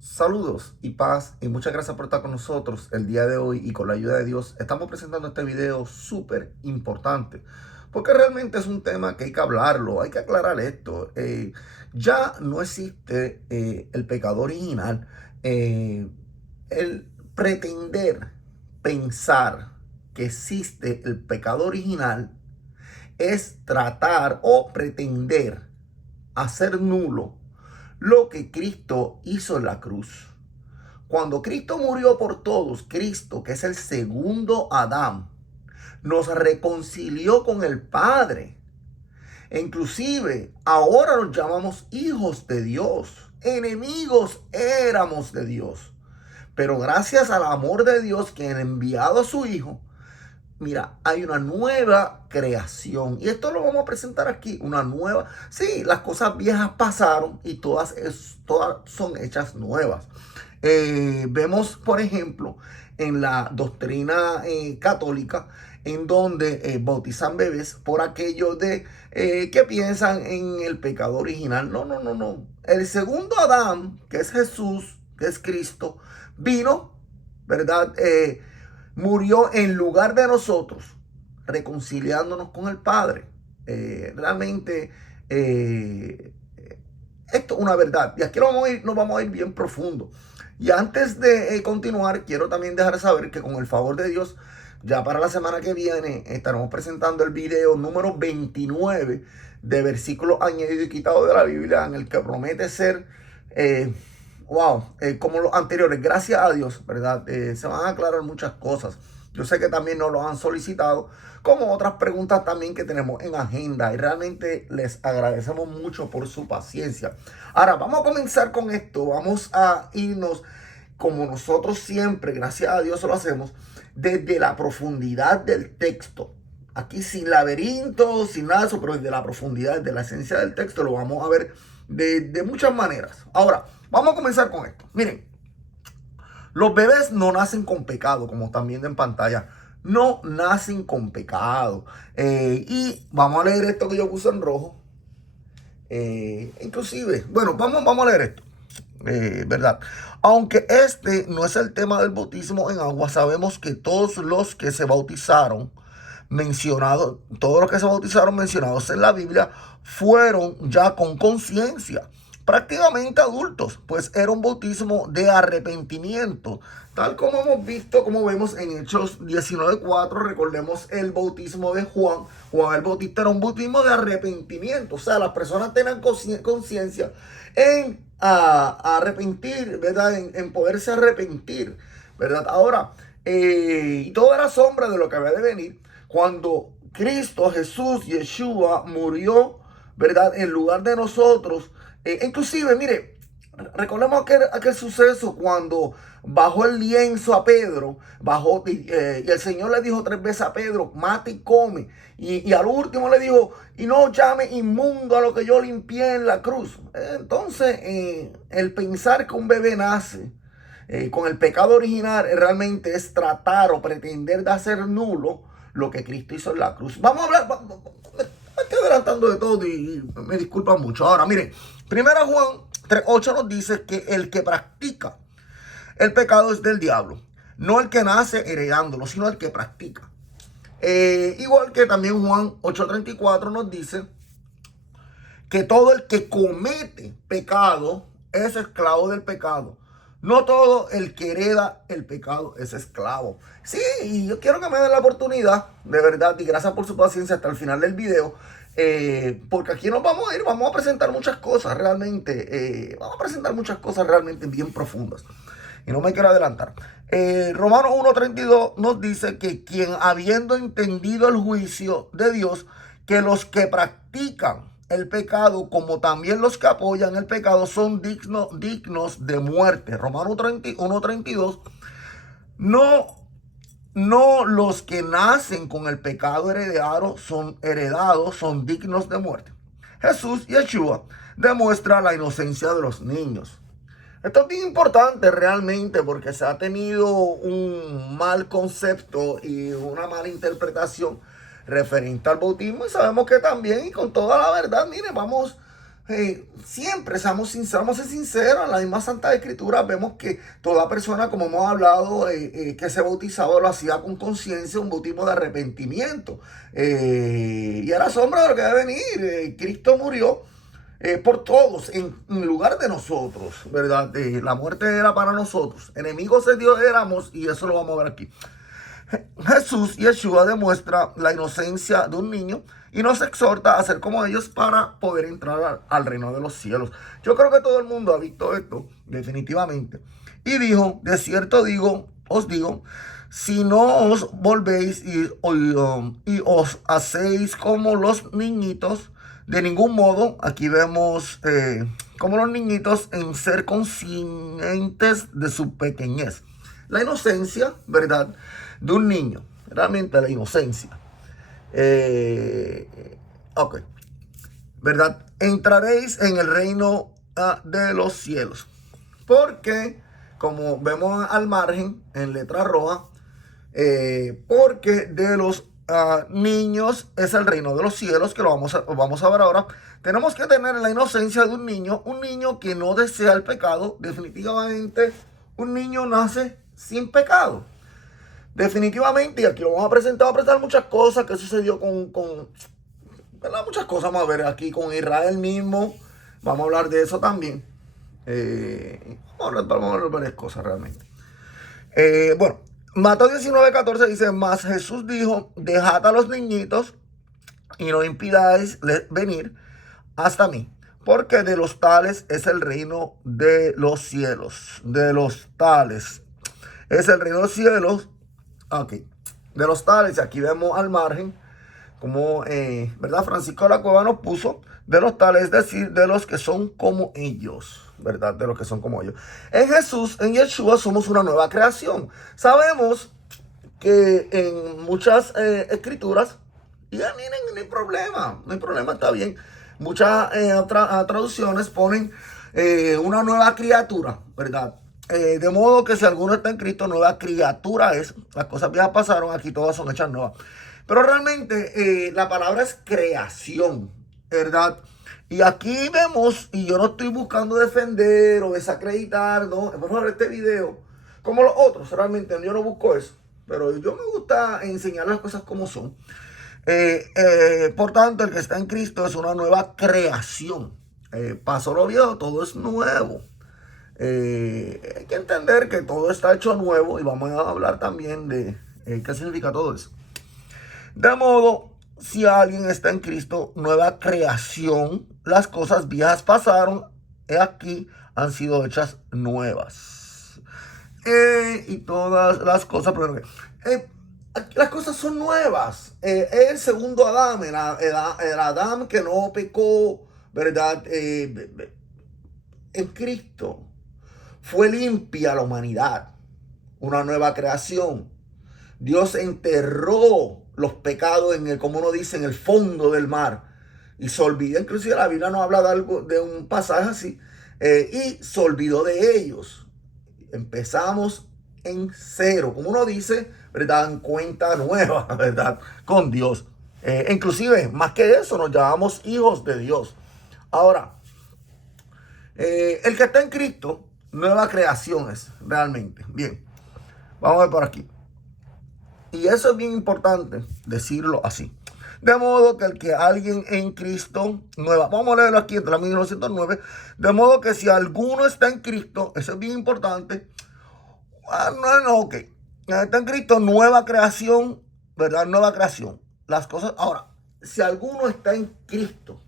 Saludos y paz y muchas gracias por estar con nosotros el día de hoy y con la ayuda de Dios estamos presentando este video súper importante porque realmente es un tema que hay que hablarlo, hay que aclarar esto. Ya no existe el pecado original. El pretender pensar que existe el pecado original es tratar o pretender hacer nulo lo que Cristo hizo en la cruz. Cuando Cristo murió por todos, Cristo, que es el segundo Adán, nos reconcilió con el Padre. E inclusive ahora nos llamamos hijos de Dios. Enemigos éramos de Dios. Pero gracias al amor de Dios que ha enviado a su Hijo, mira, hay una nueva creación. Y esto lo vamos a presentar aquí. Una nueva. Sí, las cosas viejas pasaron y todas son hechas nuevas. Vemos, por ejemplo, en la doctrina católica, en donde bautizan bebés por aquello de que piensan en el pecado original. No, no, no, no. El segundo Adán, que es Jesús, que es Cristo, vino, ¿verdad? Murió en lugar de nosotros, reconciliándonos con el Padre. Realmente esto es una verdad. Y aquí nos vamos a ir bien profundo. Y antes de continuar, quiero también dejar saber que con el favor de Dios, ya para la semana que viene estaremos presentando el video número 29 de versículos añadidos y quitados de la Biblia, en el que promete ser, como los anteriores. Gracias a Dios, ¿verdad? Se van a aclarar muchas cosas. Yo sé que también nos lo han solicitado, como otras preguntas también que tenemos en agenda. Y realmente les agradecemos mucho por su paciencia. Ahora, vamos a comenzar con esto. Vamos a irnos, como nosotros siempre, gracias a Dios lo hacemos, desde la profundidad del texto. Aquí sin laberintos, sin nada de eso, pero desde la profundidad, desde la esencia del texto, lo vamos a ver de muchas maneras. Ahora, vamos a comenzar con esto. Miren, los bebés no nacen con pecado, como están viendo en pantalla. No nacen con pecado. Y vamos a leer esto que yo puse en rojo. Inclusive, bueno, vamos a leer esto. ¿Verdad? Aunque este no es el tema del bautismo en agua, sabemos que todos los que se bautizaron mencionados en la Biblia fueron ya con conciencia, prácticamente adultos, pues era un bautismo de arrepentimiento, tal como hemos visto, como vemos en Hechos 19:4. Recordemos el bautismo de Juan. Juan el Bautista era un bautismo de arrepentimiento, o sea, las personas tenían conciencia en arrepentir, ¿verdad? En poderse arrepentir, ¿verdad? Ahora, y todo era sombra de lo que había de venir cuando Cristo, Jesús, Yeshua, murió, ¿verdad? En lugar de nosotros. Inclusive, mire, recordemos aquel suceso cuando bajó el lienzo a Pedro, y el Señor le dijo 3 veces a Pedro: mate y come. Y al último le dijo: y no llame inmundo a lo que yo limpié en la cruz. Entonces, el pensar que un bebé nace con el pecado original realmente es tratar o pretender de hacer nulo lo que Cristo hizo en la cruz. Vamos a hablar, me estoy adelantando de todo y me disculpan mucho. Ahora, miren, 1 Juan 3:8 nos dice que el que practica el pecado es del diablo. No el que nace heredándolo, sino el que practica. Igual que también Juan 8:34 nos dice que todo el que comete pecado es esclavo del pecado. No todo el que hereda el pecado es esclavo. Sí, y yo quiero que me den la oportunidad, de verdad, y gracias por su paciencia hasta el final del video, porque aquí nos vamos a ir, vamos a presentar muchas cosas realmente, vamos a presentar muchas cosas realmente bien profundas. Y no me quiero adelantar. Romanos 1:32 nos dice que quien, habiendo entendido el juicio de Dios, que los que practican el pecado, como también los que apoyan el pecado, son dignos de muerte. Romanos 1:32. No, no los que nacen con el pecado heredados son dignos de muerte. Jesús, Yeshua, demuestra la inocencia de los niños. Esto es bien importante realmente, porque se ha tenido un mal concepto y una mala interpretación referente al bautismo, y sabemos que también, y con toda la verdad, mire, vamos siempre seamos sinceros, vamos a ser sinceros, en la misma Santa Escritura vemos que toda persona, como hemos hablado, que se bautizaba lo hacía con conciencia, un bautismo de arrepentimiento. Y era sombra de lo que debe venir. Cristo murió por todos, en lugar de nosotros, ¿verdad? La muerte era para nosotros, enemigos de Dios éramos, y eso lo vamos a ver aquí. Jesús, Yeshua, demuestra la inocencia de un niño y nos exhorta a ser como ellos para poder entrar al reino de los cielos. Yo creo que todo el mundo ha visto esto, definitivamente. Y dijo, de cierto os digo, si no os volvéis y os hacéis como los niñitos, de ningún modo, aquí vemos como los niñitos en ser conscientes de su pequeñez. La inocencia, ¿verdad?, de un niño, realmente la inocencia. Ok, ¿verdad? Entraréis en el reino de los cielos. Porque, como vemos al margen, en letra roja, porque de los niños es el reino de los cielos, que lo vamos a ver ahora. Tenemos que tener la inocencia de un niño que no desea el pecado. Definitivamente, un niño nace sin pecado. Definitivamente, y aquí lo vamos a presentar muchas cosas que sucedió con ¿verdad? Muchas cosas vamos a ver aquí con Israel mismo. Vamos a hablar de eso también. Vamos a ver varias cosas realmente. Bueno, Mateo 19:14 dice, mas Jesús dijo, dejad a los niñitos y no impidáis venir hasta mí, porque de los tales es el reino de los cielos. De los tales es el reino de los cielos. Ok, de los tales, aquí vemos al margen, como, ¿verdad? Francisco de la Cueva nos puso, de los tales, es decir, de los que son como ellos, ¿verdad? De los que son como ellos. En Jesús, en Yeshua, somos una nueva creación. Sabemos que en muchas escrituras, y a mí no hay problema, está bien. Muchas traducciones ponen una nueva criatura, ¿verdad? De modo que si alguno está en Cristo, nueva criatura es. Las cosas viejas pasaron, aquí todas son hechas nuevas. Pero realmente la palabra es creación, ¿verdad? Y aquí vemos, y yo no estoy buscando defender o desacreditar, no, por favor, este video, como los otros, realmente yo no busco eso. Pero yo me gusta enseñar las cosas como son. Por tanto, el que está en Cristo es una nueva creación. Pasó lo viejo, todo es nuevo. Hay que entender que todo está hecho nuevo y vamos a hablar también de qué significa todo eso. De modo, si alguien está en Cristo, nueva creación, las cosas viejas pasaron, aquí han sido hechas nuevas. Y todas las cosas, las cosas son nuevas. El segundo Adán, el Adán que no pecó, ¿verdad? En Cristo fue limpia la humanidad, una nueva creación. Dios enterró los pecados como uno dice, en el fondo del mar. Y se olvidó, inclusive la Biblia nos habla de un pasaje así, y se olvidó de ellos. Empezamos en cero, como uno dice, ¿verdad? En cuenta nueva, ¿verdad? Con Dios. Inclusive, más que eso, nos llamamos hijos de Dios. Ahora, el que está en Cristo, nueva creación es realmente. Bien, vamos a ver por aquí. Y eso es bien importante decirlo así. De modo que el que alguien en Cristo nueva, vamos a leerlo aquí entre la 1909, de modo que si alguno está en Cristo, eso es bien importante. Ok. Está en Cristo, nueva creación, ¿verdad? Nueva creación. Las cosas, ahora, si alguno está en Cristo,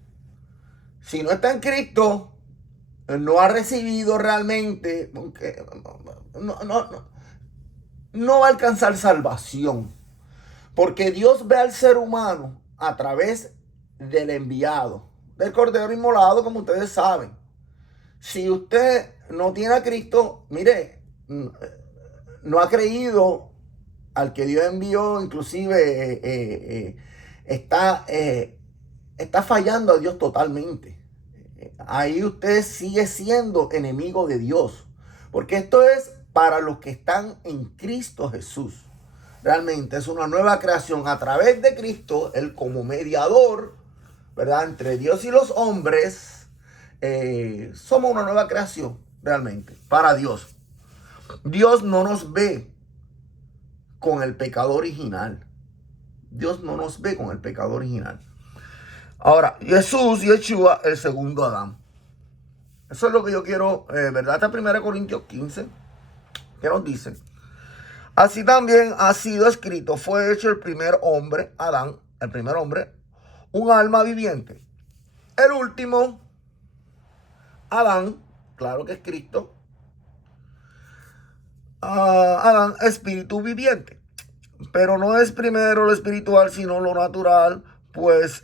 si no está en Cristo, no ha recibido realmente, no va a alcanzar salvación. Porque Dios ve al ser humano a través del enviado, del Cordero inmolado, como ustedes saben. Si usted no tiene a Cristo, mire, no ha creído al que Dios envió, inclusive está fallando a Dios totalmente. Ahí usted sigue siendo enemigo de Dios. Porque esto es para los que están en Cristo Jesús. Realmente es una nueva creación a través de Cristo, Él como mediador, ¿verdad? Entre Dios y los hombres, somos una nueva creación realmente para Dios. Dios no nos ve con el pecado original. Dios no nos ve con el pecado original. Ahora, Jesús, Yeshua, el segundo Adán. Eso es lo que yo quiero, ¿verdad? Está en 1 Corintios 15, que nos dice: así también ha sido escrito, fue hecho el primer hombre, Adán, el primer hombre, un alma viviente. El último, Adán, claro que es Cristo, Adán, espíritu viviente. Pero no es primero lo espiritual, sino lo natural, pues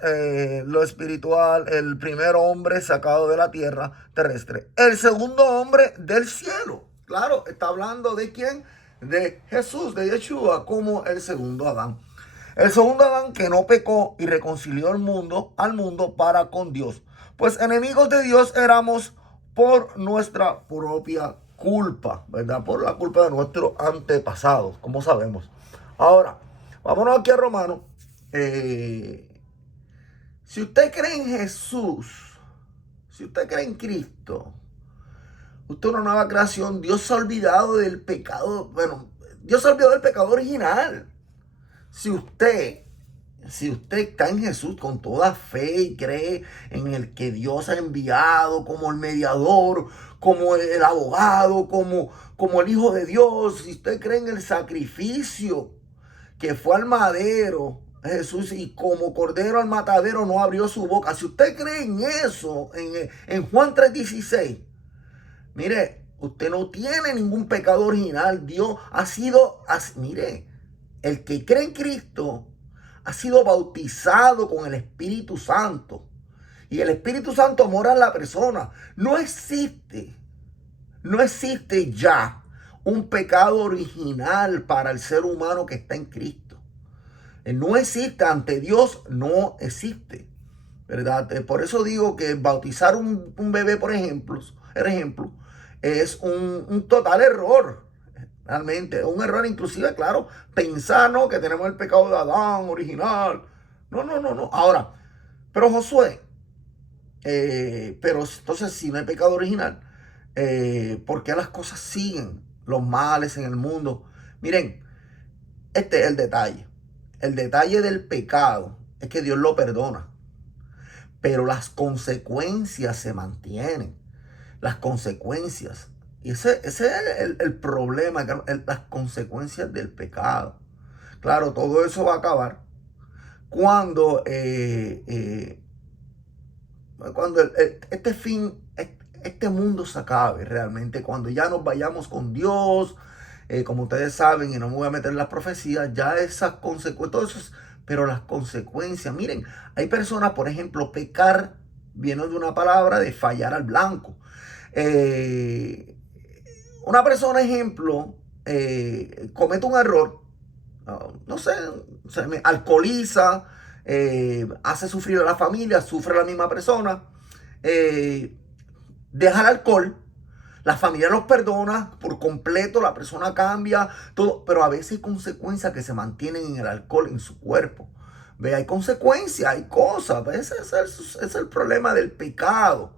lo espiritual, el primer hombre sacado de la tierra terrestre. El segundo hombre del cielo. Claro, está hablando de quién, de Jesús, de Yeshua, como el segundo Adán. El segundo Adán que no pecó y reconcilió al mundo para con Dios. Pues enemigos de Dios éramos por nuestra propia culpa, ¿verdad? Por la culpa de nuestros antepasados, como sabemos. Ahora, vámonos aquí a Romanos. Si usted cree en Jesús, si usted cree en Cristo, usted es una nueva creación. Dios se ha olvidado del pecado. Bueno, Dios se ha olvidado del pecado original. Si usted está en Jesús con toda fe y cree en el que Dios ha enviado como el mediador, como el abogado, como el Hijo de Dios, si usted cree en el sacrificio que fue al madero, Jesús, y como cordero al matadero no abrió su boca. Si usted cree en eso, en Juan 3:16, mire, usted no tiene ningún pecado original. Dios ha sido, mire, el que cree en Cristo ha sido bautizado con el Espíritu Santo. Y el Espíritu Santo mora en la persona. No existe ya un pecado original para el ser humano que está en Cristo. No existe, ante Dios no existe, ¿verdad? Por eso digo que bautizar un bebé, por ejemplo, es un total error. Realmente, un error inclusive, claro, pensar, ¿no?, que tenemos el pecado de Adán original. No. Ahora, pero Josué, pero entonces si no hay pecado original, ¿por qué las cosas siguen? Los males en el mundo. Miren, este es el detalle. El detalle del pecado es que Dios lo perdona, pero las consecuencias se mantienen. Las consecuencias. Y ese es el problema, las consecuencias del pecado. Claro, todo eso va a acabar cuando, este mundo se acabe realmente, cuando ya nos vayamos con Dios, como ustedes saben, y no me voy a meter en las profecías, ya esas consecuencias, pero las consecuencias, miren, hay personas, por ejemplo, pecar viene de una palabra de fallar al blanco. Una persona, ejemplo, comete un error, no sé, se me alcoholiza, hace sufrir a la familia, sufre la misma persona, deja el alcohol, la familia los perdona por completo, la persona cambia, todo, pero a veces hay consecuencias que se mantienen en el alcohol, en su cuerpo. Ve, hay consecuencias, hay cosas. Ese es el problema del pecado.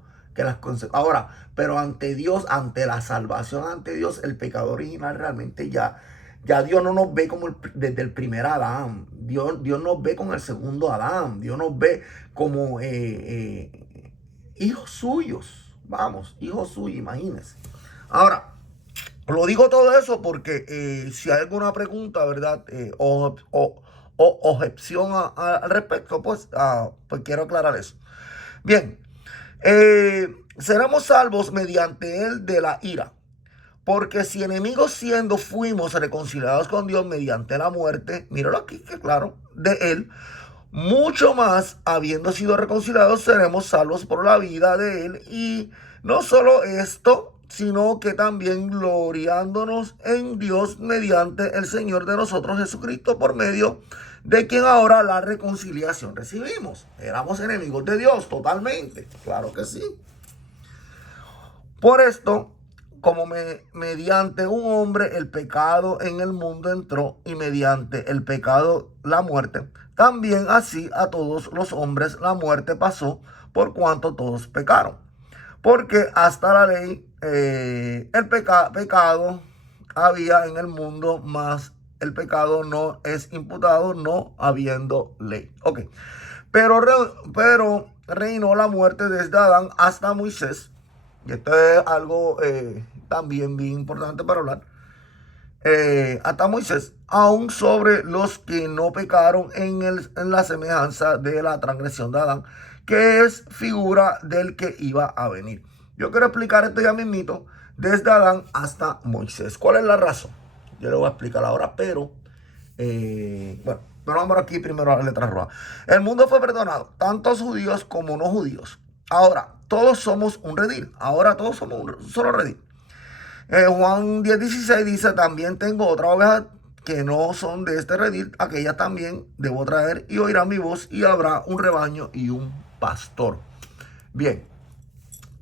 Ahora, pero ante Dios, ante la salvación, ante Dios, el pecado original realmente ya Dios no nos ve como desde el primer Adán. Dios nos ve con el segundo Adán. Dios nos ve como hijos suyos. Vamos, hijos suyos, imagínense. Ahora, lo digo todo eso porque si hay alguna pregunta, ¿verdad? O objeción al respecto, pues quiero aclarar eso. Bien, seremos salvos mediante él de la ira. Porque si enemigos siendo fuimos reconciliados con Dios mediante la muerte, míralo aquí, que claro, de él, mucho más, habiendo sido reconciliados, seremos salvos por la vida de él. Y no solo esto, sino que también gloriándonos en Dios mediante el Señor de nosotros Jesucristo, por medio de quien ahora la reconciliación recibimos. Éramos enemigos de Dios totalmente, claro que sí. Por esto, como mediante un hombre el pecado en el mundo entró, y mediante el pecado la muerte, también así a todos los hombres la muerte pasó, por cuanto todos pecaron. porque hasta la ley, el pecado había en el mundo, más el pecado no es imputado, no habiendo ley. Ok, pero reinó la muerte desde Adán hasta Moisés, y esto es algo también bien importante para hablar, hasta Moisés, aún sobre los que no pecaron en la semejanza de la transgresión de Adán, que es figura del que iba a venir. Yo quiero explicar esto ya mismito, desde Adán hasta Moisés. ¿Cuál es la razón? Yo le voy a explicar ahora, pero bueno, pero vamos aquí primero a la letra roja. El mundo fue perdonado, tanto judíos como no judíos. Ahora, todos somos un redil. Ahora todos somos un solo redil. Juan 10:16 dice: también tengo otra oveja que no son de este redil, aquella también debo traer, y oirán mi voz, y habrá un rebaño y un pastor. Bien,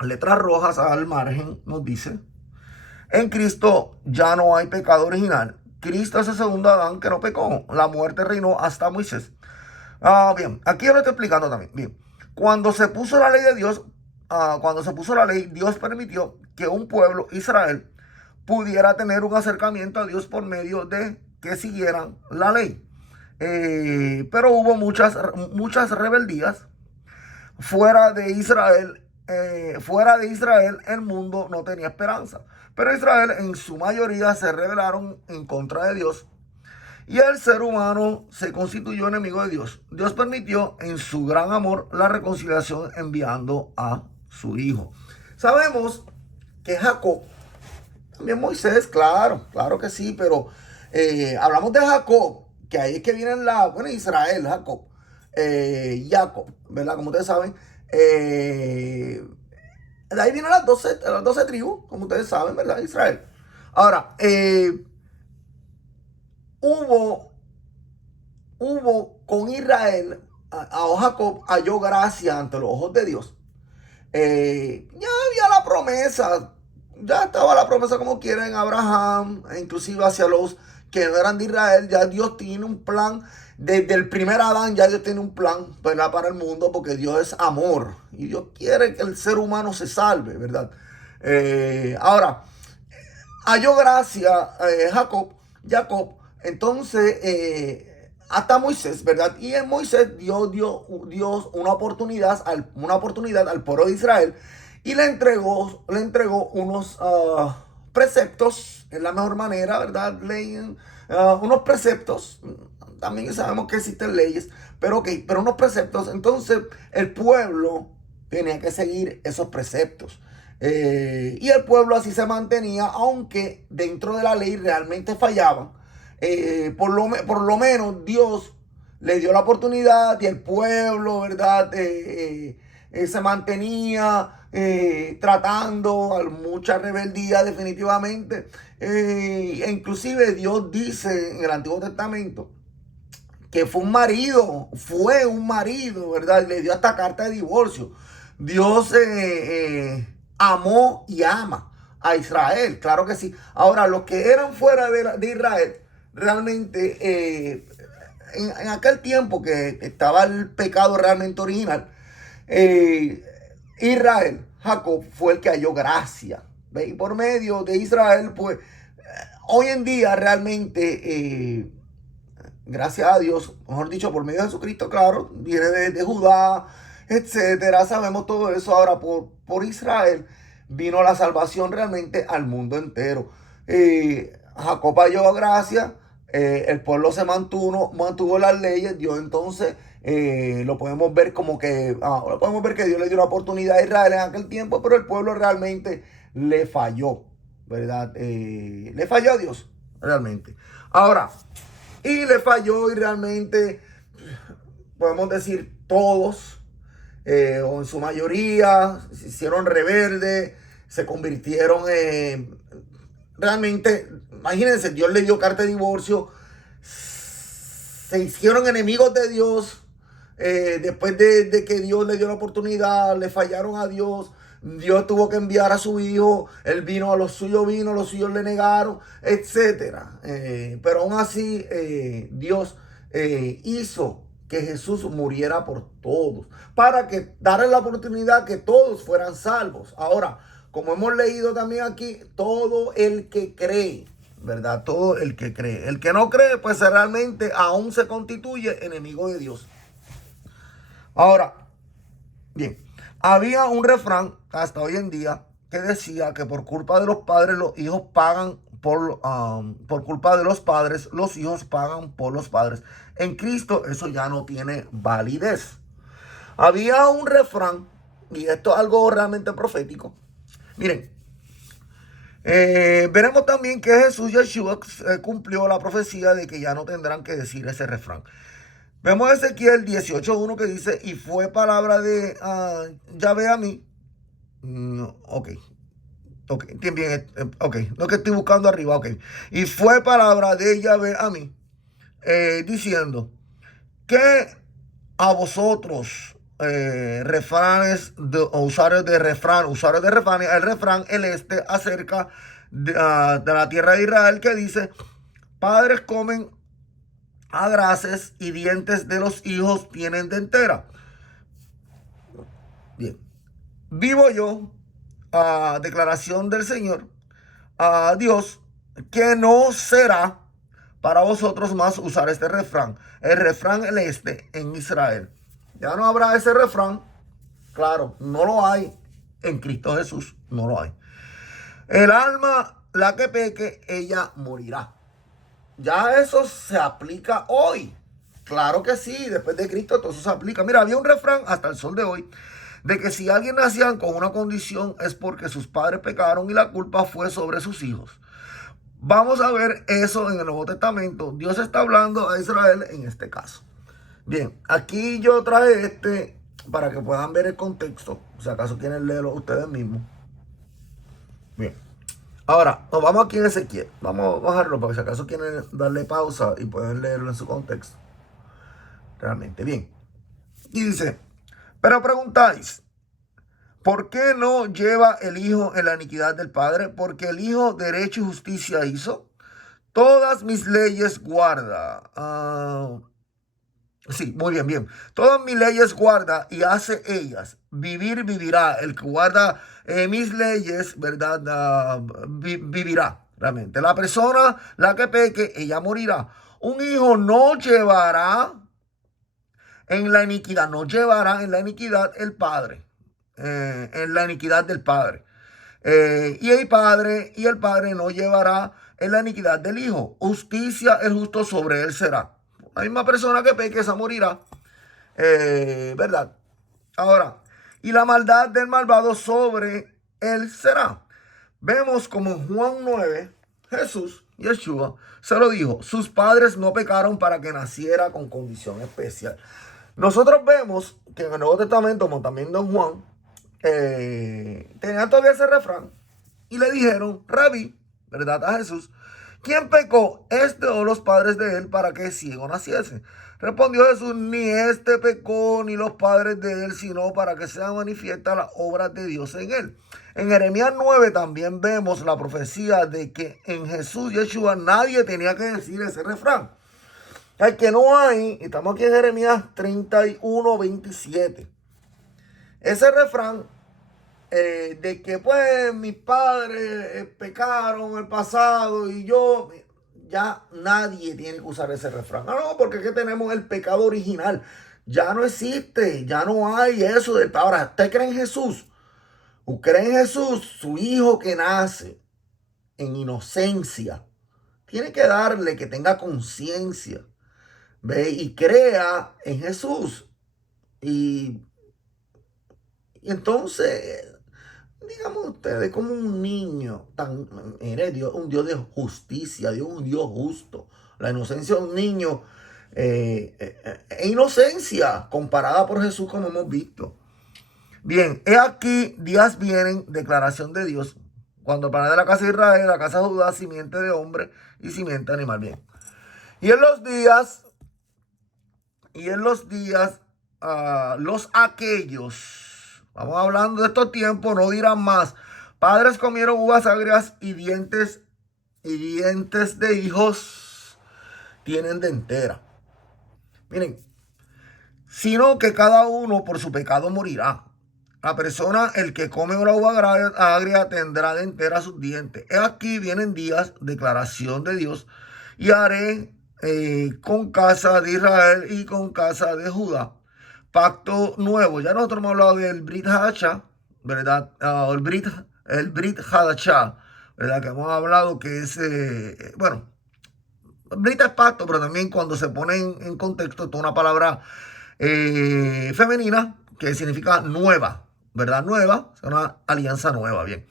letras rojas al margen nos dice: en Cristo ya no hay pecado original. Cristo es el segundo Adán que no pecó. La muerte reinó hasta Moisés. Bien, aquí yo lo estoy explicando también. Bien, cuando se puso la ley de Dios, cuando se puso la ley, Dios permitió que un pueblo, Israel, pudiera tener un acercamiento a Dios por medio de que siguieran la ley. Pero hubo muchas rebeldías fuera de Israel, el mundo no tenía esperanza. Pero Israel en su mayoría se rebelaron en contra de Dios, y el ser humano se constituyó enemigo de Dios. Dios permitió en su gran amor la reconciliación enviando a su hijo. Sabemos que Jacob, también Moisés, claro que sí, pero hablamos de Jacob, que ahí es que viene Israel, Jacob, ¿verdad? Como ustedes saben, de ahí vienen las 12 tribus, como ustedes saben, ¿verdad? Israel. Ahora, hubo con Israel, a Jacob halló gracia ante los ojos de Dios. Ya había la promesa, ya estaba la promesa como quiera en Abraham, e inclusive hacia los que no eran de Israel. Ya Dios tiene un plan, desde el primer Adán ya Dios tiene un plan, ¿verdad?, para el mundo, porque Dios es amor y Dios quiere que el ser humano se salve, ¿verdad? Ahora, halló gracia Jacob, entonces hasta Moisés, ¿verdad? Y en Moisés dio Dios una oportunidad al pueblo de Israel, y le entregó unos preceptos, en la mejor manera, ¿verdad? Unos preceptos. También sabemos que existen leyes, pero unos preceptos. Entonces el pueblo tenía que seguir esos preceptos. Y el pueblo así se mantenía, aunque dentro de la ley realmente fallaban. Por lo menos Dios le dio la oportunidad, y el pueblo, ¿verdad? Se mantenía tratando, mucha rebeldía definitivamente. E inclusive Dios dice en el Antiguo Testamento que fue un marido, ¿verdad? Le dio hasta carta de divorcio. Dios amó y ama a Israel, claro que sí. Ahora, los que eran fuera de Israel, realmente, en aquel tiempo que estaba el pecado realmente original, Israel, Jacob, fue el que halló gracia. ¿Ve? Y por medio de Israel, pues, hoy en día realmente, gracias a Dios, mejor dicho, por medio de Jesucristo, claro, viene de Judá, etcétera, sabemos todo eso. Ahora, por Israel vino la salvación realmente al mundo entero. Jacob halló gracia, el pueblo se mantuvo las leyes. Dios entonces lo podemos ver como que, lo podemos ver que Dios le dio la oportunidad a Israel en aquel tiempo, pero el pueblo realmente le falló, ¿verdad? Le falló a Dios, realmente. Ahora, y le falló, y realmente podemos decir todos, o en su mayoría, se hicieron rebeldes, se convirtieron realmente, imagínense, Dios le dio carta de divorcio, se hicieron enemigos de Dios. Después de que Dios le dio la oportunidad, le fallaron a Dios. Dios tuvo que enviar a su hijo. Él vino, a los suyos vino, los suyos le negaron, etcétera. Pero aún así, Dios hizo que Jesús muriera por todos, para que darle la oportunidad que todos fueran salvos. Ahora, como hemos leído también aquí, todo el que cree, ¿verdad? Todo el que cree. El que no cree, pues realmente aún se constituye enemigo de Dios. Ahora, bien, había un refrán hasta hoy en día que decía que por culpa de los padres los hijos pagan por culpa de los hijos pagan por los padres. En Cristo eso ya no tiene validez. Había un refrán, y esto es algo realmente profético. Miren, veremos también que Jesús Yeshua cumplió la profecía de que ya no tendrán que decir ese refrán. Vemos Ezequiel 18:1 que dice, y fue palabra de Yahvé a mí. Ok. Ok, bien, ok, lo que estoy buscando arriba, ok. Y fue palabra de Yahvé a mí, diciendo que a vosotros, refranes, usuarios de refranes, el refrán, acerca de la tierra de Israel, que dice, padres comen agraces y dientes de los hijos tienen dentera. Bien, vivo yo, declaración del Señor, a Dios, que no será para vosotros más usar este refrán. El refrán en Israel. Ya no habrá ese refrán. Claro, no lo hay. En Cristo Jesús no lo hay. El alma, la que peque, ella morirá. Ya eso se aplica hoy. Claro que sí, después de Cristo todo eso se aplica. Mira, había un refrán hasta el sol de hoy de que si alguien nacía con una condición es porque sus padres pecaron y la culpa fue sobre sus hijos. Vamos a ver eso en el Nuevo Testamento. Dios está hablando a Israel en este caso. Bien, aquí yo traje para que puedan ver el contexto. Si acaso quieren leerlo ustedes mismos. Bien. Ahora, nos vamos aquí en Ezequiel. Vamos a bajarlo para que si acaso quieren darle pausa y pueden leerlo en su contexto. Realmente, bien. Y dice, pero preguntáis, ¿por qué no lleva el Hijo en la iniquidad del Padre? Porque el Hijo derecho y justicia hizo. Todas mis leyes guarda. Sí, muy bien, bien. Todas mis leyes guarda y hace ellas. Vivir, vivirá. El que guarda mis leyes, ¿verdad? Vivirá, realmente. La persona, la que peque, ella morirá. Un hijo no llevará en la iniquidad, no llevará en la iniquidad el padre. En la iniquidad del padre. Y el padre no llevará en la iniquidad del hijo. Justicia el justo sobre él será. La misma persona que peque, esa morirá. ¿Verdad? Ahora, y la maldad del malvado sobre él será. Vemos como en Juan 9, Jesús, Yeshua, se lo dijo, sus padres no pecaron para que naciera con condición especial. Nosotros vemos que en el Nuevo Testamento, como también Don Juan, tenían todavía ese refrán y le dijeron, Rabí, ¿verdad? A Jesús, ¿quién pecó, este o los padres de él, para que ciego naciese? Respondió Jesús, ni este pecó ni los padres de él, sino para que sean manifiestas las obras de Dios en él. En Jeremías 9 también vemos la profecía de que en Jesús Yeshua nadie tenía que decir ese refrán. El que no hay, estamos aquí en Jeremías 31:27. Ese refrán de que pues mis padres pecaron en el pasado y yo, ya nadie tiene que usar ese refrán. No, porque aquí tenemos el pecado original. Ya no existe, ya no hay eso de ahora. ¿Usted cree en Jesús? ¿Usted cree en Jesús? Su hijo que nace en inocencia tiene que darle que tenga conciencia, ¿ve? Y crea en Jesús. Y entonces, digamos ustedes, como un niño, eres Dios, un Dios de justicia, Dios un Dios justo. La inocencia de un niño es inocencia comparada por Jesús, como hemos visto. Bien, he aquí, días vienen, declaración de Dios, cuando el plan de la casa de Israel, la casa de Judá, simiente de hombre y simiente de animal. Bien. Y en los días, los aquellos, vamos hablando de estos tiempos, no dirán más, padres comieron uvas agrias y dientes de hijos tienen dentera. Miren, sino que cada uno por su pecado morirá. La persona, el que come la uva agria, tendrá de entera sus dientes. He aquí vienen días, declaración de Dios, y haré con casa de Israel y con casa de Judá pacto nuevo. Ya nosotros hemos hablado del Brit Hadashah, ¿verdad? El Brit Hadashah, ¿verdad? Que hemos hablado que es, bueno, Brit es pacto, pero también cuando se pone en contexto toda una palabra femenina que significa nueva, ¿verdad? Nueva, es una alianza nueva, bien.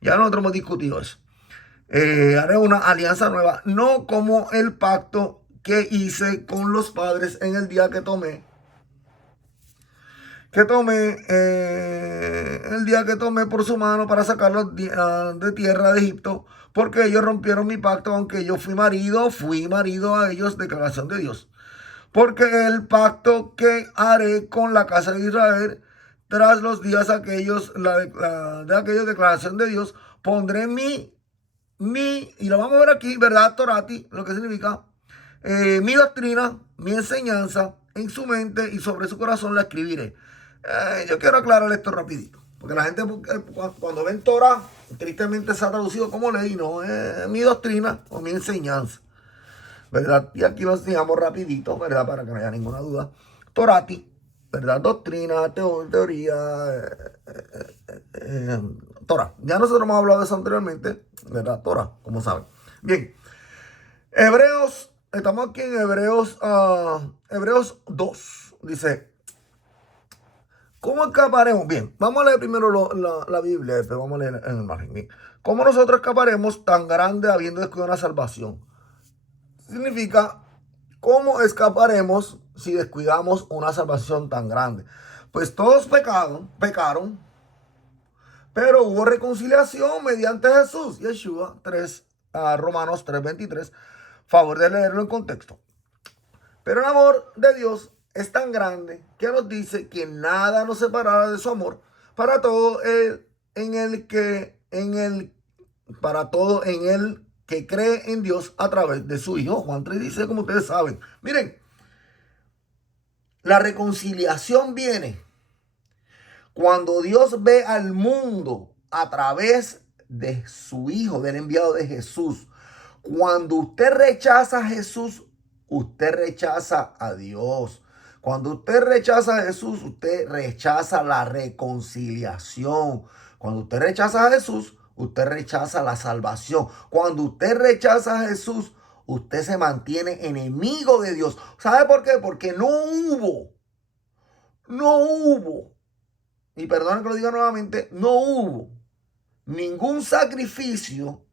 Ya nosotros hemos discutido eso. Haré una alianza nueva, no como el pacto que hice con los padres en el día el día que tomé por su mano para sacarlos de tierra de Egipto, porque ellos rompieron mi pacto, aunque yo fui marido a ellos, declaración de Dios. Porque el pacto que haré con la casa de Israel, tras los días aquellos, de aquella declaración de Dios, pondré y lo vamos a ver aquí, ¿verdad? Torati, lo que significa, mi doctrina, mi enseñanza, en su mente y sobre su corazón la escribiré. Yo quiero aclarar esto rapidito, porque la gente cuando ven Torah, tristemente se ha traducido como ley, no, mi doctrina o mi enseñanza, ¿verdad? Y aquí lo enseñamos rapidito, ¿verdad? Para que no haya ninguna duda. Torati, ¿verdad? Doctrina, teoría, Torah. Ya nosotros hemos hablado de eso anteriormente, ¿verdad? Torah, como saben. Bien, Hebreos, estamos aquí en Hebreos 2, dice, ¿cómo escaparemos? Bien, vamos a leer primero la Biblia, después vamos a leer en el margen. Bien. ¿Cómo nosotros escaparemos tan grande habiendo descuidado una salvación? Significa, ¿cómo escaparemos si descuidamos una salvación tan grande? Pues todos pecaron, pero hubo reconciliación mediante Jesús. Yeshua 3, Romanos 3:23. Favor de leerlo en contexto. Pero el amor de Dios es tan grande que nos dice que nada nos separará de su amor para todo para todo en el que cree en Dios a través de su Hijo. Juan 3 dice, como ustedes saben. Miren, la reconciliación viene cuando Dios ve al mundo a través de su Hijo, del enviado de Jesús. Cuando usted rechaza a Jesús, usted rechaza a Dios. Cuando usted rechaza a Jesús, usted rechaza la reconciliación. Cuando usted rechaza a Jesús, usted rechaza la salvación. Cuando usted rechaza a Jesús, usted se mantiene enemigo de Dios. ¿Sabe por qué? Porque no hubo, y perdonen que lo diga nuevamente, no hubo ningún sacrificio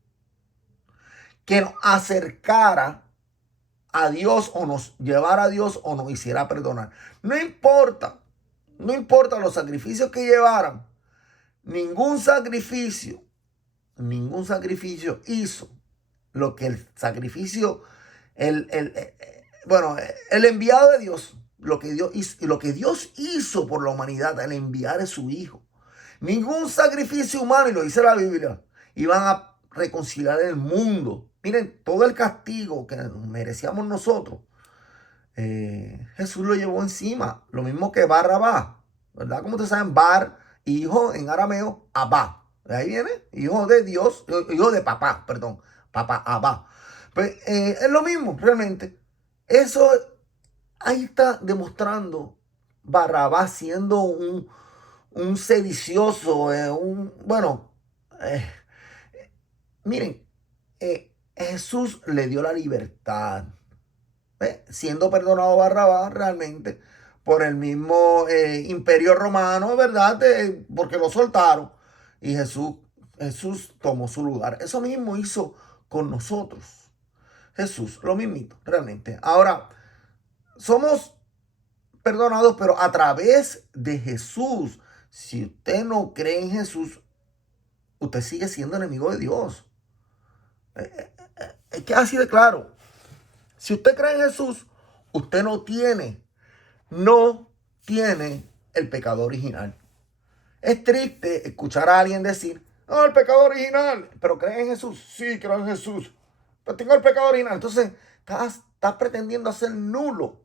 que nos acercara a Dios o nos llevara a Dios o nos hiciera perdonar. No importa los sacrificios que llevaran, ningún sacrificio hizo lo que el sacrificio, el enviado de Dios, lo que Dios hizo por la humanidad al enviar a su Hijo. Ningún sacrificio humano, y lo dice la Biblia, iban a reconciliar el mundo. Miren, todo el castigo que merecíamos nosotros, Jesús lo llevó encima. Lo mismo que Barrabás, ¿verdad? Como ustedes saben, Bar, hijo en arameo, Abba. De ahí viene, hijo de Dios, hijo de papá, perdón, papá, Abba. Pues es lo mismo, realmente. Eso ahí está demostrando Barrabás siendo un sedicioso, miren, Jesús le dio la libertad, siendo perdonado Barrabás realmente por el mismo imperio romano, ¿verdad? Porque lo soltaron y Jesús tomó su lugar. Eso mismo hizo con nosotros. Jesús, lo mismito, realmente. Ahora, somos perdonados, pero a través de Jesús. Si usted no cree en Jesús, usted sigue siendo enemigo de Dios. Es que así de claro. Si usted cree en Jesús, usted no tiene el pecado original. Es triste escuchar a alguien decir, no, el pecado original, pero cree en Jesús. Sí, creo en Jesús, pero tengo el pecado original. Entonces, estás pretendiendo hacer nulo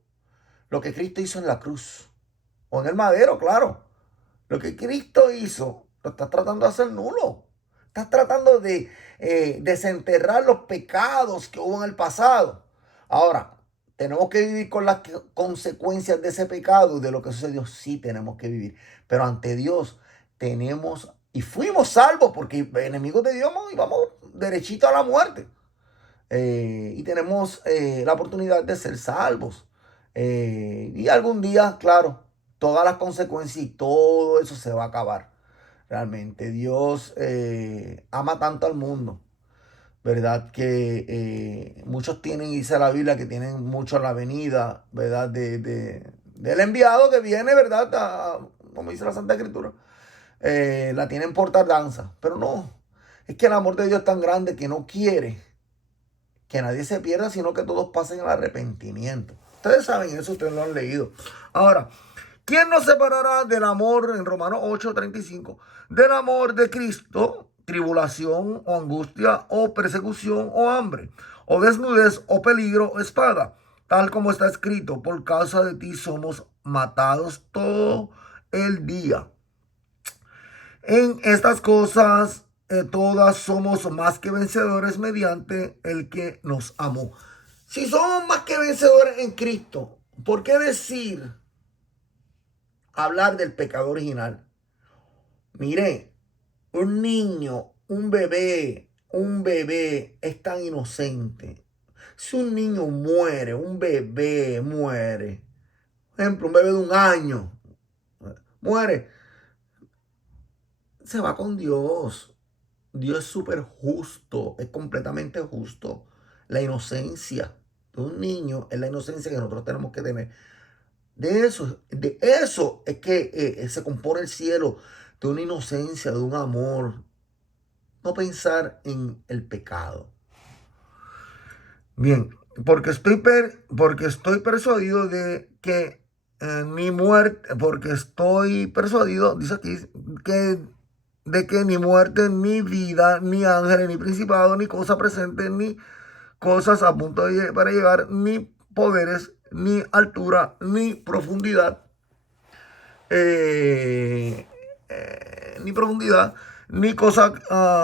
lo que Cristo hizo en la cruz. O en el madero, claro. Lo que Cristo hizo, lo estás tratando de hacer nulo. Estás tratando de desenterrar los pecados que hubo en el pasado. Ahora, tenemos que vivir con las consecuencias de ese pecado y de lo que sucedió. Sí, tenemos que vivir. Pero ante Dios tenemos, y fuimos salvos, porque enemigos de Dios íbamos derechito a la muerte. Y tenemos la oportunidad de ser salvos. Y algún día, claro, todas las consecuencias y todo eso se va a acabar. Realmente Dios ama tanto al mundo, ¿verdad? Que muchos tienen, dice la Biblia, que tienen mucho la venida, ¿verdad? Del enviado que viene, ¿verdad? Como dice la Santa Escritura. La tienen por tardanza, pero no. Es que el amor de Dios es tan grande que no quiere que nadie se pierda, sino que todos pasen al arrepentimiento. Ustedes saben eso, ustedes lo han leído. Ahora, ¿quién nos separará del amor, en Romanos 8:35, del amor de Cristo? Tribulación o angustia o persecución o hambre, o desnudez o peligro o espada. Tal como está escrito, por causa de ti somos matados todo el día. En estas cosas todas somos más que vencedores mediante el que nos amó. Si somos más que vencedores en Cristo, ¿por qué decir, hablar del pecado original? Mire, un niño, un bebé es tan inocente. Si un niño muere, un bebé muere, por ejemplo, un bebé de 1 año muere, se va con Dios. Dios es súper justo, es completamente justo. La inocencia de un niño es la inocencia que nosotros tenemos que tener. De eso es que se compone el cielo, de una inocencia, de un amor. No pensar en el pecado. Bien, porque estoy persuadido de que mi muerte, porque estoy persuadido, dice aquí, que de que ni muerte, ni vida, ni ángeles, ni principado, ni cosa presente, ni cosas a punto para llegar, ni poderes, ni altura, ni profundidad, eh, ni profundidad, ni cosa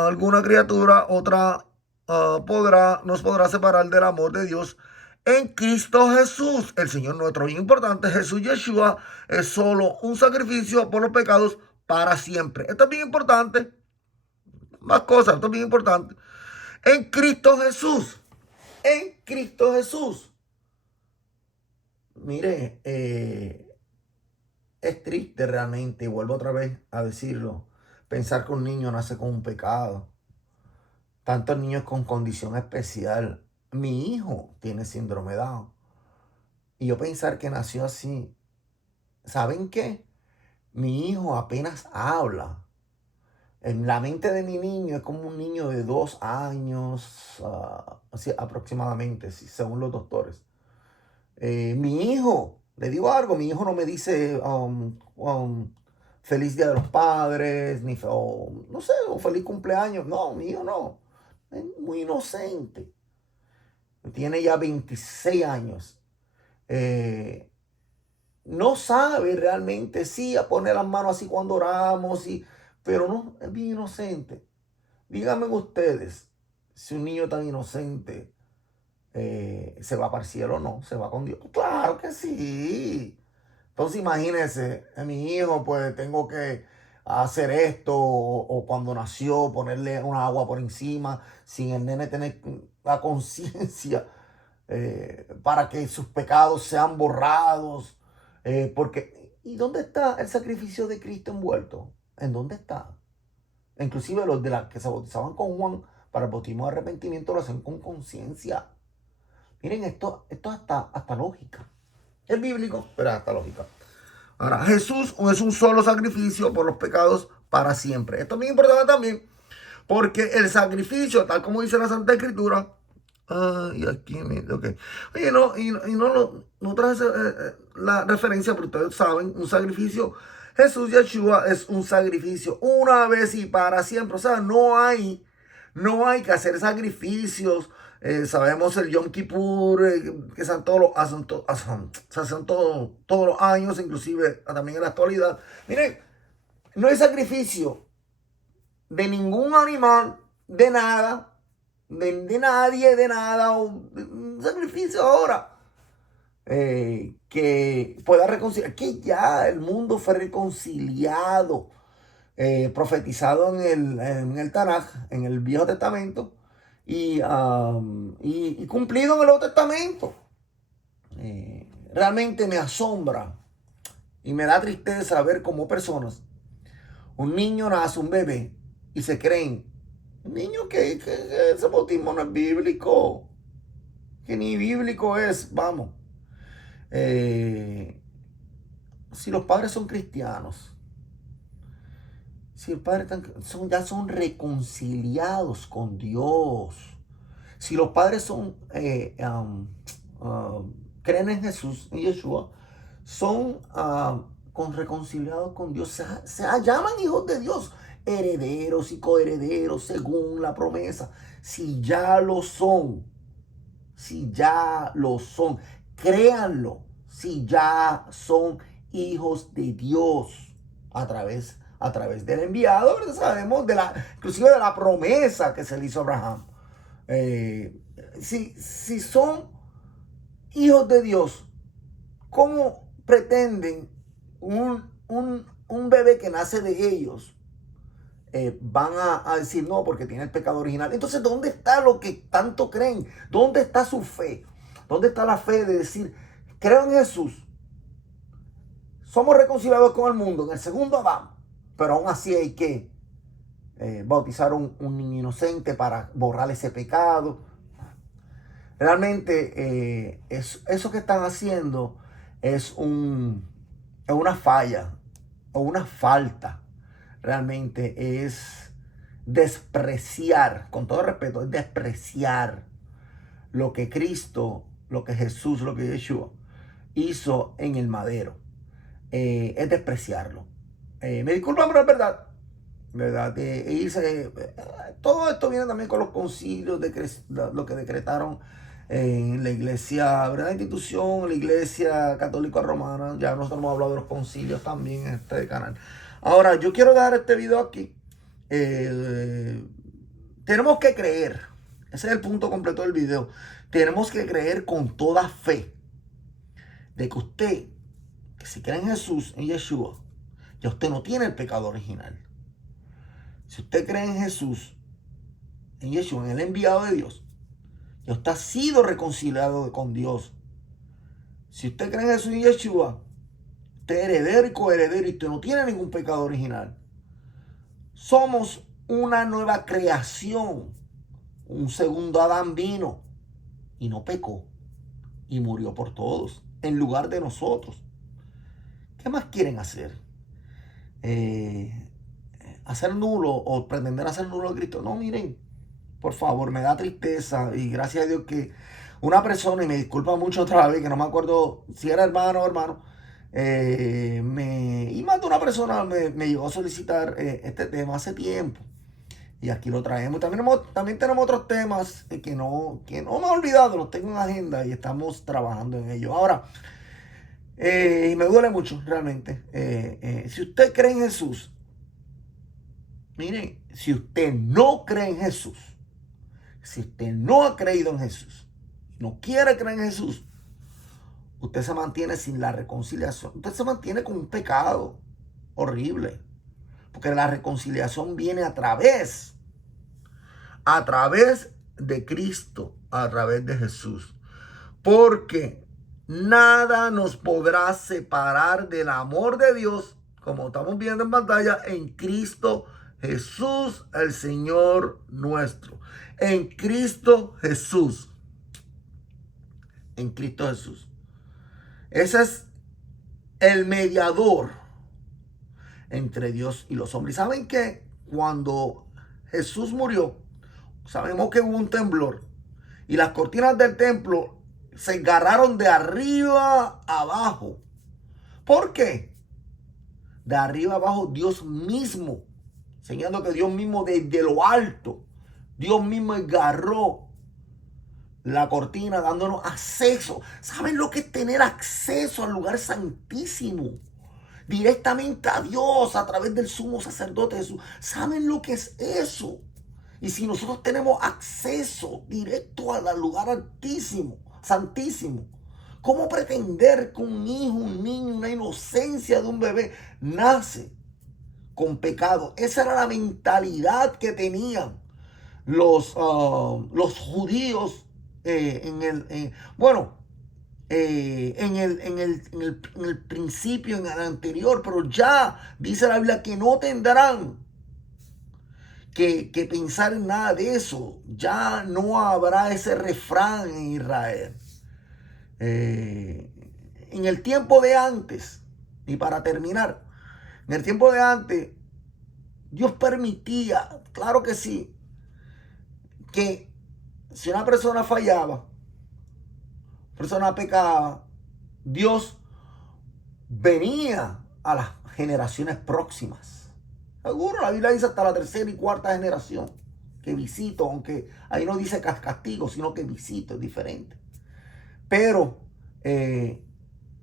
alguna criatura otra nos podrá separar del amor de Dios en Cristo Jesús, el Señor nuestro. Bien importante, Jesús Yeshua es solo un sacrificio por los pecados para siempre. Esto es bien importante. Más cosas, esto es bien importante. En Cristo Jesús. En Cristo Jesús. Mire, es triste realmente, y vuelvo otra vez a decirlo, pensar que un niño nace con un pecado. Tantos niños con condición especial. Mi hijo tiene síndrome Down. Y yo pensar que nació así. ¿Saben qué? Mi hijo apenas habla. En la mente de mi niño es como un niño de 2 años, así aproximadamente, según los doctores. Mi hijo, le digo algo, mi hijo no me dice feliz Día de los Padres, ni no sé, o feliz cumpleaños. No, mi hijo no. Es muy inocente. Tiene ya 26 años. No sabe realmente, sí, a poner las manos así cuando oramos, pero no, es bien inocente. Díganme ustedes, si un niño tan inocente se va para el cielo o no, se va con Dios. Claro que sí. Entonces imagínense, a mi hijo pues tengo que hacer esto o cuando nació ponerle una agua por encima sin el nene tener la conciencia para que sus pecados sean borrados. ¿Y dónde está el sacrificio de Cristo envuelto? ¿En dónde está? Inclusive los de las que se bautizaban con Juan para el bautismo de arrepentimiento lo hacen con conciencia. Miren, esto hasta lógica. Es bíblico, pero hasta lógica. Ahora, Jesús es un solo sacrificio por los pecados para siempre. Esto es muy importante también, porque el sacrificio, tal como dice la Santa Escritura, y aquí, ok. Oye, no traje la referencia, pero ustedes saben, un sacrificio. Jesús Yeshua es un sacrificio una vez y para siempre. O sea, No hay que hacer sacrificios. Sabemos el Yom Kippur, que se hacen se hacen todos los años, inclusive también en la actualidad. Miren, no hay sacrificio de ningún animal, de nada, de nadie, de nada. Un sacrificio ahora que pueda reconciliar, que ya el mundo fue reconciliado, profetizado en el Tanaj, en el Viejo Testamento, y cumplido en el Nuevo Testamento. Realmente me asombra y me da tristeza ver cómo personas, un niño nace, un bebé, y se creen, un niño que ese bautismo no es bíblico, que ni bíblico es, vamos. Si los padres son cristianos, si los padres ya son reconciliados con Dios, si los padres creen en Jesús, en Yeshua, son reconciliados con Dios, se llaman hijos de Dios, herederos y coherederos según la promesa. Si ya lo son, créanlo, si ya son hijos de Dios a través del enviado, ¿verdad? Sabemos inclusive de la promesa que se le hizo a Abraham. Si son hijos de Dios, ¿cómo pretenden un bebé que nace de ellos van a decir no porque tiene el pecado original? Entonces, ¿dónde está lo que tanto creen? ¿Dónde está su fe? ¿Dónde está la fe de decir, creo en Jesús, somos reconciliados con el mundo en el segundo Adán, pero aún así hay que bautizar un niño inocente para borrar ese pecado? Realmente eso que están haciendo es una falla o una falta. Realmente es despreciar, con todo respeto, es despreciar lo que Cristo, lo que Jesús, lo que Yeshua hizo en el madero. Es despreciarlo. Me disculpan, pero es verdad. ¿Verdad? Todo esto viene también con los concilios, lo que decretaron en la iglesia, ¿verdad? Institución, la iglesia católica romana. Ya nosotros hemos hablado de los concilios también en este canal. Ahora, yo quiero dar este video aquí. Tenemos que creer. Ese es el punto completo del video. Tenemos que creer con toda fe de que usted, que si cree en Jesús, en Yeshua, ya usted no tiene el pecado original. Si usted cree en Jesús, en Yeshua, en el enviado de Dios, ya usted ha sido reconciliado con Dios. Si usted cree en Jesús y Yeshua, usted es heredero y coheredero y usted no tiene ningún pecado original. Somos una nueva creación. Un segundo Adán vino y no pecó y murió por todos en lugar de nosotros. ¿Qué más quieren hacer? Hacer nulo o pretender hacer nulo a Cristo. No, miren, por favor, me da tristeza y gracias a Dios que una persona, y me disculpa mucho otra vez, que no me acuerdo si era hermano o hermano, y más de una persona me llegó a solicitar este tema hace tiempo. Y aquí lo traemos. También tenemos otros temas que no me he olvidado, los tengo en agenda y estamos trabajando en ello. Ahora, y me duele mucho realmente. Si usted cree en Jesús, miren, si usted no cree en Jesús, si usted no ha creído en Jesús, no quiere creer en Jesús, usted se mantiene sin la reconciliación. Usted se mantiene con un pecado horrible. Porque la reconciliación viene a través de Cristo, a través de Jesús. Porque nada nos podrá separar del amor de Dios, como estamos viendo en pantalla, en Cristo Jesús, el Señor nuestro. En Cristo Jesús. En Cristo Jesús. Ese es el mediador entre Dios y los hombres. ¿Y saben qué? Cuando Jesús murió, sabemos que hubo un temblor y las cortinas del templo se agarraron de arriba a abajo. ¿Por qué? De arriba abajo Dios mismo, enseñando que Dios mismo desde lo alto Dios mismo agarró la cortina dándonos acceso. ¿Saben lo que es tener acceso al lugar santísimo? Directamente a Dios a través del sumo sacerdote Jesús. ¿Saben lo que es eso? Y si nosotros tenemos acceso directo al lugar altísimo, santísimo, ¿cómo pretender que un hijo, un niño, una inocencia de un bebé nace con pecado? Esa era la mentalidad que tenían los judíos en el principio, en el anterior, pero ya dice la Biblia que no tendrán que pensar en nada de eso. Ya no habrá ese refrán en Israel. En el tiempo de antes, y para terminar, en el tiempo de antes, Dios permitía, claro que sí, que si una persona fallaba, persona pecaba, Dios venía a las generaciones próximas. Seguro, la Biblia dice hasta la tercera y cuarta generación que visito, aunque ahí no dice castigo, sino que visito, es diferente. Pero,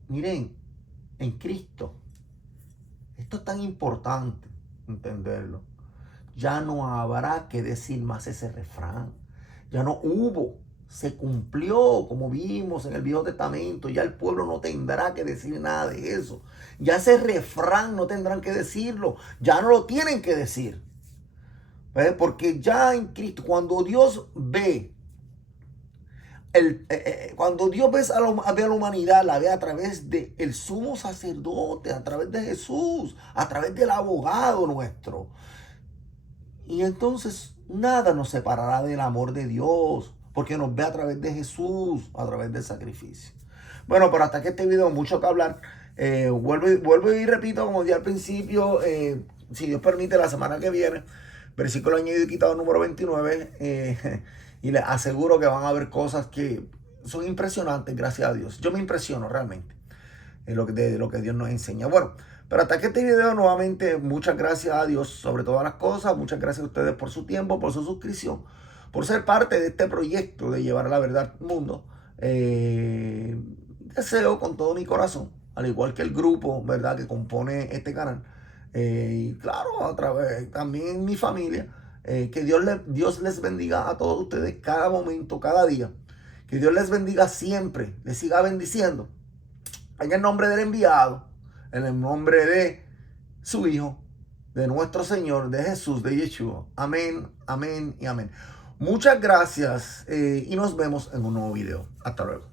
miren, en Cristo, esto es tan importante entenderlo. Ya no habrá que decir más ese refrán. Ya no hubo, se cumplió, como vimos en el Viejo Testamento. Ya el pueblo no tendrá que decir nada de eso. Ya ese refrán no tendrán que decirlo. Ya no lo tienen que decir. Porque ya en Cristo, cuando Dios ve, cuando Dios ve a la humanidad, la ve a través del sumo sacerdote, a través de Jesús, a través del abogado nuestro. Y entonces nada nos separará del amor de Dios, porque nos ve a través de Jesús, a través del sacrificio. Bueno, pero hasta que este video, mucho que hablar. Vuelvo y repito, como dije al principio, si Dios permite, la semana que viene, versículo añadido y quitado número 29, y les aseguro que van a ver cosas que son impresionantes, gracias a Dios. Yo me impresiono realmente de lo que Dios nos enseña. Bueno, pero hasta que este video, nuevamente, muchas gracias a Dios sobre todas las cosas. Muchas gracias a ustedes por su tiempo, por su suscripción, por ser parte de este proyecto de llevar la verdad al mundo. Deseo con todo mi corazón, al igual que el grupo, ¿verdad?, que compone este canal, y claro, a través también mi familia, que Dios les bendiga a todos ustedes cada momento, cada día. Que Dios les bendiga siempre, les siga bendiciendo. En el nombre del enviado, en el nombre de su Hijo, de nuestro Señor, de Jesús, de Yeshua. Amén, amén y amén. Muchas gracias y nos vemos en un nuevo video. Hasta luego.